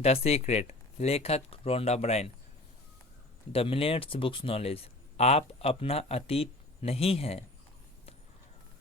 The secret, लेखक Rhonda Byrne. The millions books knowledge, आप अपना अतीत नहीं हैं।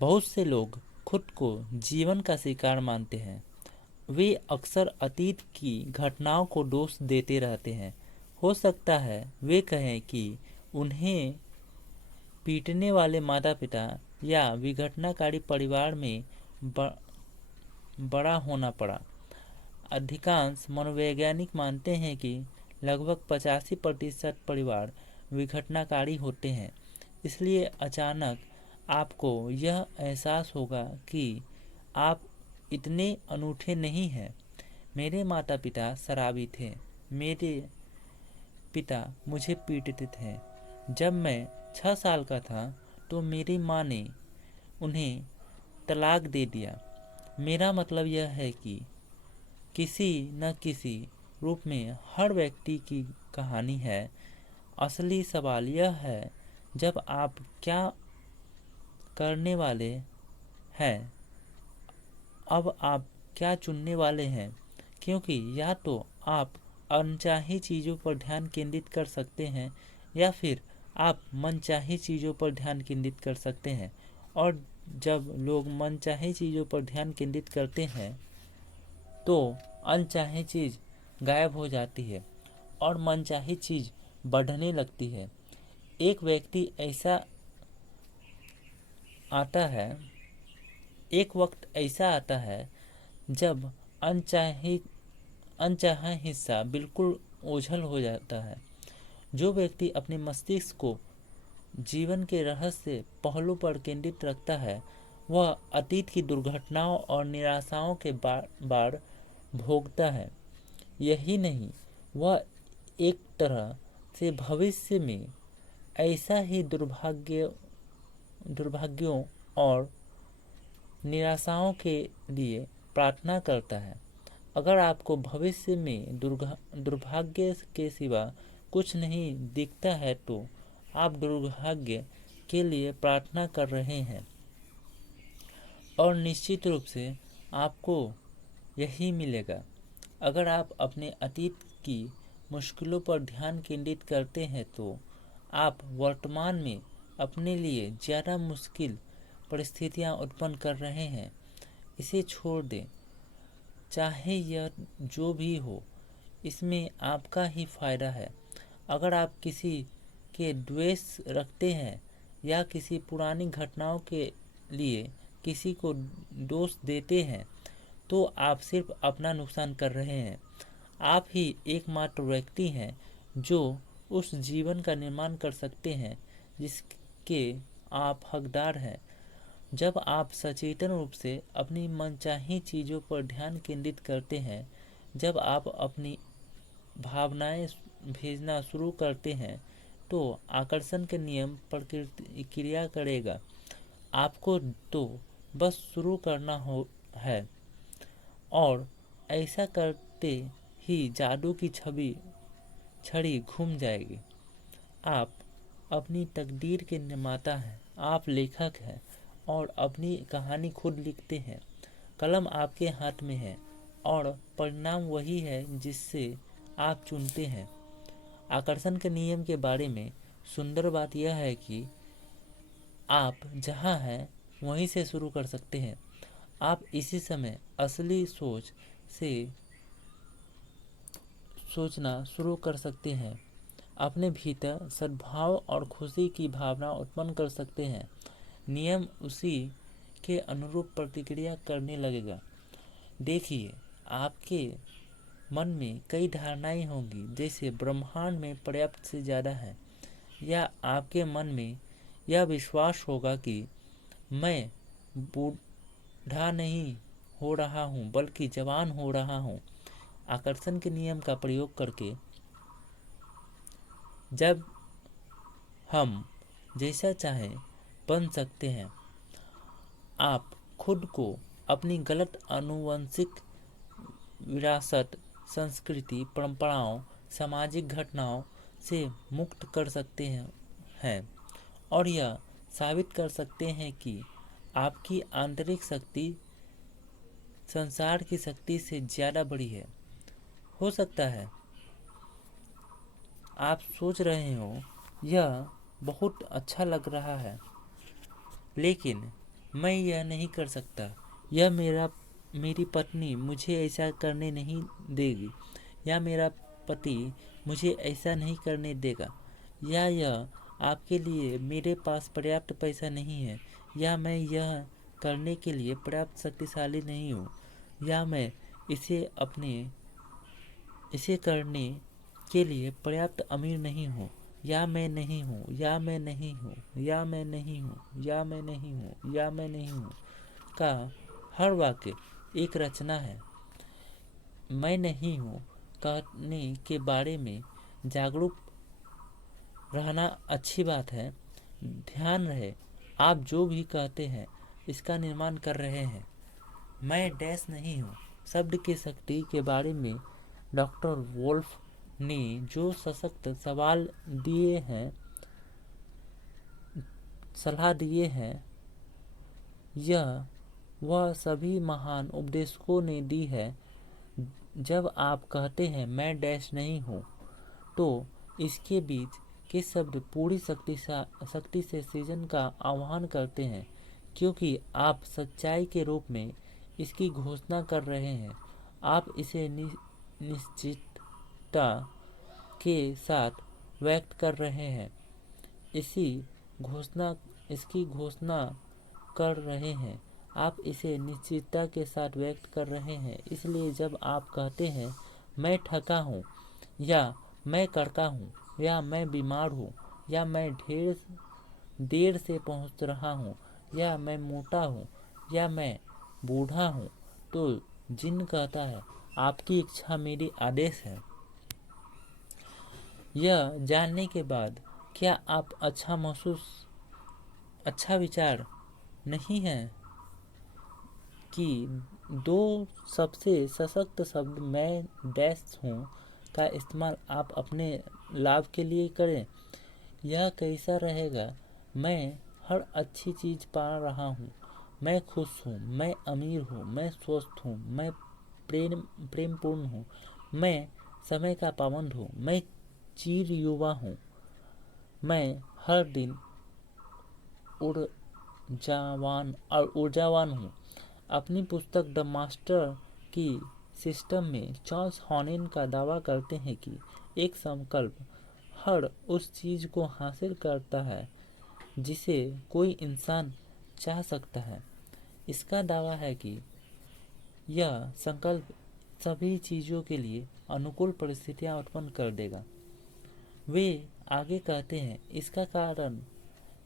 बहुत से लोग खुद को जीवन का शिकार मानते हैं। वे अक्सर अतीत की घटनाओं को दोष देते रहते हैं। हो सकता है वे कहें कि उन्हें पीटने वाले माता पिता या विघटनकारी परिवार में बड़ा होना पड़ा। अधिकांश मनोवैज्ञानिक मानते हैं कि लगभग 85% परिवार विघटनकारी होते हैं। इसलिए अचानक आपको यह एहसास होगा कि आप इतने अनूठे नहीं हैं। मेरे माता पिता शराबी थे। मेरे पिता मुझे पीटते थे। जब मैं 6 साल का था तो मेरी माँ ने उन्हें तलाक दे दिया। मेरा मतलब यह है कि किसी न किसी रूप में हर व्यक्ति की कहानी है। असली सवाल यह है, जब आप क्या करने वाले हैं, अब आप क्या चुनने वाले हैं। क्योंकि या तो आप अनचाही चीज़ों पर ध्यान केंद्रित कर सकते हैं या फिर आप मनचाही चीज़ों पर ध्यान केंद्रित कर सकते हैं। और जब लोग मनचाही चीज़ों पर ध्यान केंद्रित करते हैं तो अनचाही चीज़ गायब हो जाती है और मनचाही चीज़ बढ़ने लगती है। एक व्यक्ति एक वक्त ऐसा आता है जब अनचाहा हिस्सा बिल्कुल ओझल हो जाता है। जो व्यक्ति अपने मस्तिष्क को जीवन के रहस्य पहलू पर केंद्रित रखता है, वह अतीत की दुर्घटनाओं और निराशाओं के बार भोगता है। यही नहीं, वह एक तरह से भविष्य में ऐसा ही दुर्भाग्यों और निराशाओं के लिए प्रार्थना करता है। अगर आपको भविष्य में दुर्भाग्य के सिवा कुछ नहीं दिखता है तो आप दुर्भाग्य के लिए प्रार्थना कर रहे हैं, और निश्चित रूप से आपको यही मिलेगा। अगर आप अपने अतीत की मुश्किलों पर ध्यान केंद्रित करते हैं तो आप वर्तमान में अपने लिए ज़्यादा मुश्किल परिस्थितियां उत्पन्न कर रहे हैं। इसे छोड़ दें, चाहे यह जो भी हो, इसमें आपका ही फायदा है। अगर आप किसी के द्वेष रखते हैं या किसी पुरानी घटनाओं के लिए किसी को दोष देते हैं तो आप सिर्फ अपना नुकसान कर रहे हैं। आप ही एकमात्र व्यक्ति हैं जो उस जीवन का निर्माण कर सकते हैं जिसके आप हकदार हैं। जब आप सचेतन रूप से अपनी मनचाही चीज़ों पर ध्यान केंद्रित करते हैं, जब आप अपनी भावनाएं भेजना शुरू करते हैं, तो आकर्षण के नियम प्रतिक्रिया करेगा। आपको तो बस शुरू करना है, और ऐसा करते ही जादू की छड़ी घूम जाएगी। आप अपनी तकदीर के निर्माता हैं। आप लेखक हैं और अपनी कहानी खुद लिखते हैं। कलम आपके हाथ में है और परिणाम वही है जिससे आप चुनते हैं। आकर्षण के नियम के बारे में सुंदर बात यह है कि आप जहाँ हैं वहीं से शुरू कर सकते हैं। आप इसी समय असली सोच से सोचना शुरू कर सकते हैं। अपने भीतर सद्भाव और खुशी की भावना उत्पन्न कर सकते हैं। नियम उसी के अनुरूप प्रतिक्रिया करने लगेगा। देखिए, आपके मन में कई धारणाएं होंगी, जैसे ब्रह्मांड में पर्याप्त से ज़्यादा है, या आपके मन में यह विश्वास होगा कि मैं बूढ़ा नहीं हो रहा हूँ बल्कि जवान हो रहा हूँ। आकर्षण के नियम का प्रयोग करके जब हम जैसा चाहें बन सकते हैं। आप खुद को अपनी गलत आनुवंशिक विरासत, संस्कृति, परंपराओं, सामाजिक घटनाओं से मुक्त कर सकते हैं और यह साबित कर सकते हैं कि आपकी आंतरिक शक्ति संसार की शक्ति से ज़्यादा बड़ी है। हो सकता है आप सोच रहे हो यह बहुत अच्छा लग रहा है, लेकिन मैं यह नहीं कर सकता। यह मेरी पत्नी मुझे ऐसा करने नहीं देगी, या मेरा पति मुझे ऐसा नहीं करने देगा, या यह आपके लिए मेरे पास पर्याप्त पैसा नहीं है, या मैं यह करने के लिए पर्याप्त शक्तिशाली नहीं हूँ, या मैं इसे इसे करने के लिए पर्याप्त अमीर नहीं हूँ, या मैं नहीं हूँ, या मैं नहीं हूँ, या मैं नहीं हूँ, या मैं नहीं हूँ, या मैं नहीं हूँ का हर वाक्य एक रचना है। मैं नहीं हूँ कहने के बारे में जागरूक रहना अच्छी बात है। ध्यान रहे, आप जो भी कहते हैं इसका निर्माण कर रहे हैं। मैं डैश नहीं हूँ शब्द की शक्ति के बारे में डॉक्टर वोल्फ ने जो सशक्त सलाह दिए हैं, यह वह सभी महान उपदेशकों ने दी है। जब आप कहते हैं मैं डैश नहीं हूँ, तो इसके बीच के शब्द पूरी शक्ति से सृजन का आह्वान करते हैं, क्योंकि आप सच्चाई के रूप में इसकी घोषणा कर रहे हैं। आप इसे निश्चितता के साथ व्यक्त कर रहे हैं। इसकी घोषणा कर रहे हैं। आप इसे निश्चितता के साथ व्यक्त कर रहे हैं। इसलिए जब आप कहते हैं मैं थका हूँ, या मैं कड़का हूँ, या मैं बीमार हूँ, या मैं देर से पहुँच रहा हूँ, या मैं मोटा हूँ, या मैं बूढ़ा हूँ, तो जिन कहता है आपकी इच्छा मेरी आदेश है। यह जानने के बाद क्या आप अच्छा विचार नहीं है कि दो सबसे सशक्त शब्द मैं डैश हूँ का इस्तेमाल आप अपने लाभ के लिए करें। यह कैसा रहेगा? मैं हर अच्छी चीज़ पा रहा हूँ, मैं खुश हूँ, मैं अमीर हूँ, मैं स्वस्थ हूँ, मैं प्रेमपूर्ण हूँ, मैं समय का पाबंद हूँ, मैं चिर युवा हूँ, मैं हर दिन ऊर्जावान हूँ। अपनी पुस्तक द मास्टर की सिस्टम में चार्ल्स हॉनेन का दावा करते हैं कि एक संकल्प हर उस चीज को हासिल करता है जिसे कोई इंसान चाह सकता है। इसका दावा है कि यह संकल्प सभी चीजों के लिए अनुकूल परिस्थितियां उत्पन्न कर देगा। वे आगे कहते हैं इसका कारण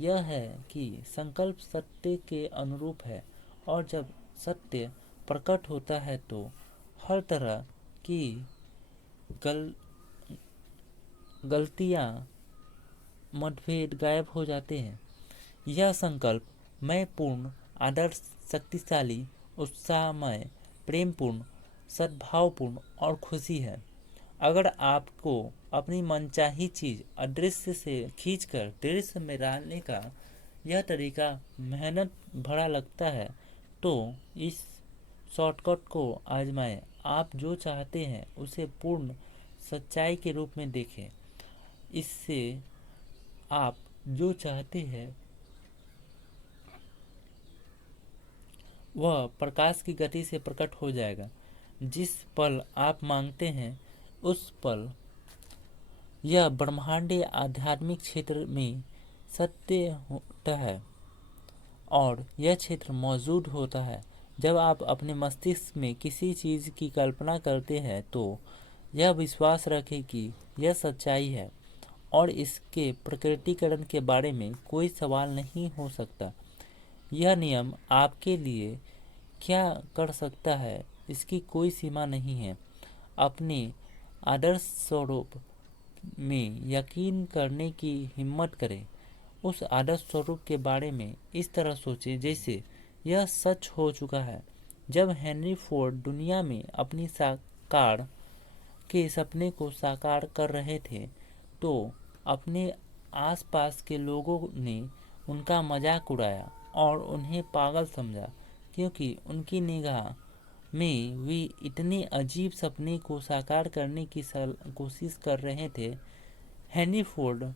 यह है कि संकल्प सत्य के अनुरूप है, और जब सत्य प्रकट होता है तो हर तरह की गलतियां मतभेद गायब हो जाते हैं। यह संकल्प मैं पूर्ण, आदर्श, शक्तिशाली, उत्साहमय, प्रेमपूर्ण, सद्भावपूर्ण और खुशी है। अगर आपको अपनी मनचाही चीज अदृश्य से खींचकर दृश्य में डालने का यह तरीका मेहनत भरा लगता है, तो इस शॉर्टकट को आजमाएं। आप जो चाहते हैं उसे पूर्ण सच्चाई के रूप में देखें। इससे आप जो चाहते हैं वह प्रकाश की गति से प्रकट हो जाएगा। जिस पल आप मांगते हैं उस पल यह ब्रह्मांडीय आध्यात्मिक क्षेत्र में सत्य होता है, और यह क्षेत्र मौजूद होता है। जब आप अपने मस्तिष्क में किसी चीज़ की कल्पना करते हैं तो यह विश्वास रखें कि यह सच्चाई है, और इसके प्रकटीकरण के बारे में कोई सवाल नहीं हो सकता। यह नियम आपके लिए क्या कर सकता है इसकी कोई सीमा नहीं है। अपने आदर्श स्वरूप में यकीन करने की हिम्मत करें। उस आदर्श स्वरूप के बारे में इस तरह सोचें जैसे यह सच हो चुका है। जब हेनरी फोर्ड दुनिया में अपनी साकार के सपने को साकार कर रहे थे, तो अपने आसपास के लोगों ने उनका मजाक उड़ाया और उन्हें पागल समझा, क्योंकि उनकी निगाह में वे इतने अजीब सपने को साकार करने की कोशिश कर रहे थे। हेनरी फोर्ड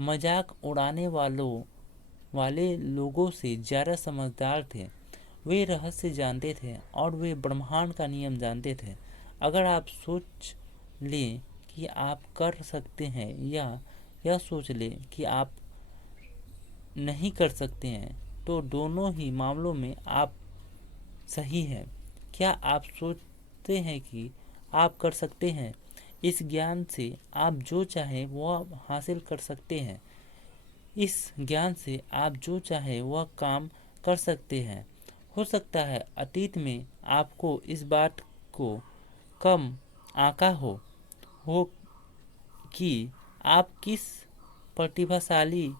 मजाक उड़ाने वाले लोगों से ज़्यादा समझदार थे। वे रहस्य जानते थे और वे ब्रह्मांड का नियम जानते थे। अगर आप सोच लें कि आप कर सकते हैं या यह सोच लें कि आप नहीं कर सकते हैं, तो दोनों ही मामलों में आप सही हैं। क्या आप सोचते हैं कि आप कर सकते हैं? इस ज्ञान से आप जो चाहें वह हासिल कर सकते हैं। इस ज्ञान से आप जो चाहे वह काम कर सकते हैं। हो सकता है अतीत में आपको इस बात को कम आंका हो कि आप किस प्रतिभाशाली।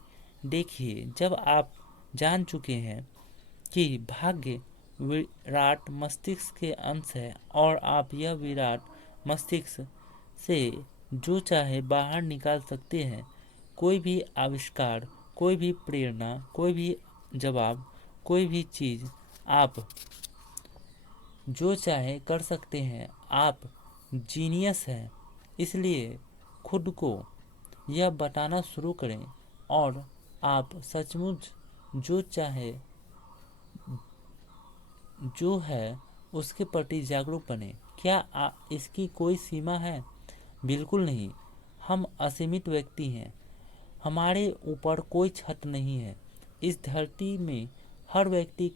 देखिए, जब आप जान चुके हैं कि भाग्य विराट मस्तिष्क के अंश है और आप यह विराट मस्तिष्क से जो चाहे बाहर निकाल सकते हैं, कोई भी आविष्कार, कोई भी प्रेरणा, कोई भी जवाब, कोई भी चीज़, आप जो चाहे कर सकते हैं। आप जीनियस हैं। इसलिए खुद को यह बताना शुरू करें और आप सचमुच जो चाहे जो है उसके प्रति जागरूक बने। क्या इसकी कोई सीमा है? बिल्कुल नहीं। हम असीमित व्यक्ति हैं। हमारे ऊपर कोई छत नहीं है। इस धरती में हर व्यक्ति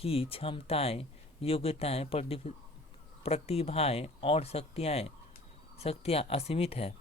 की क्षमताएं, योग्यताएं, प्रतिभाएं और शक्तियां असीमित है।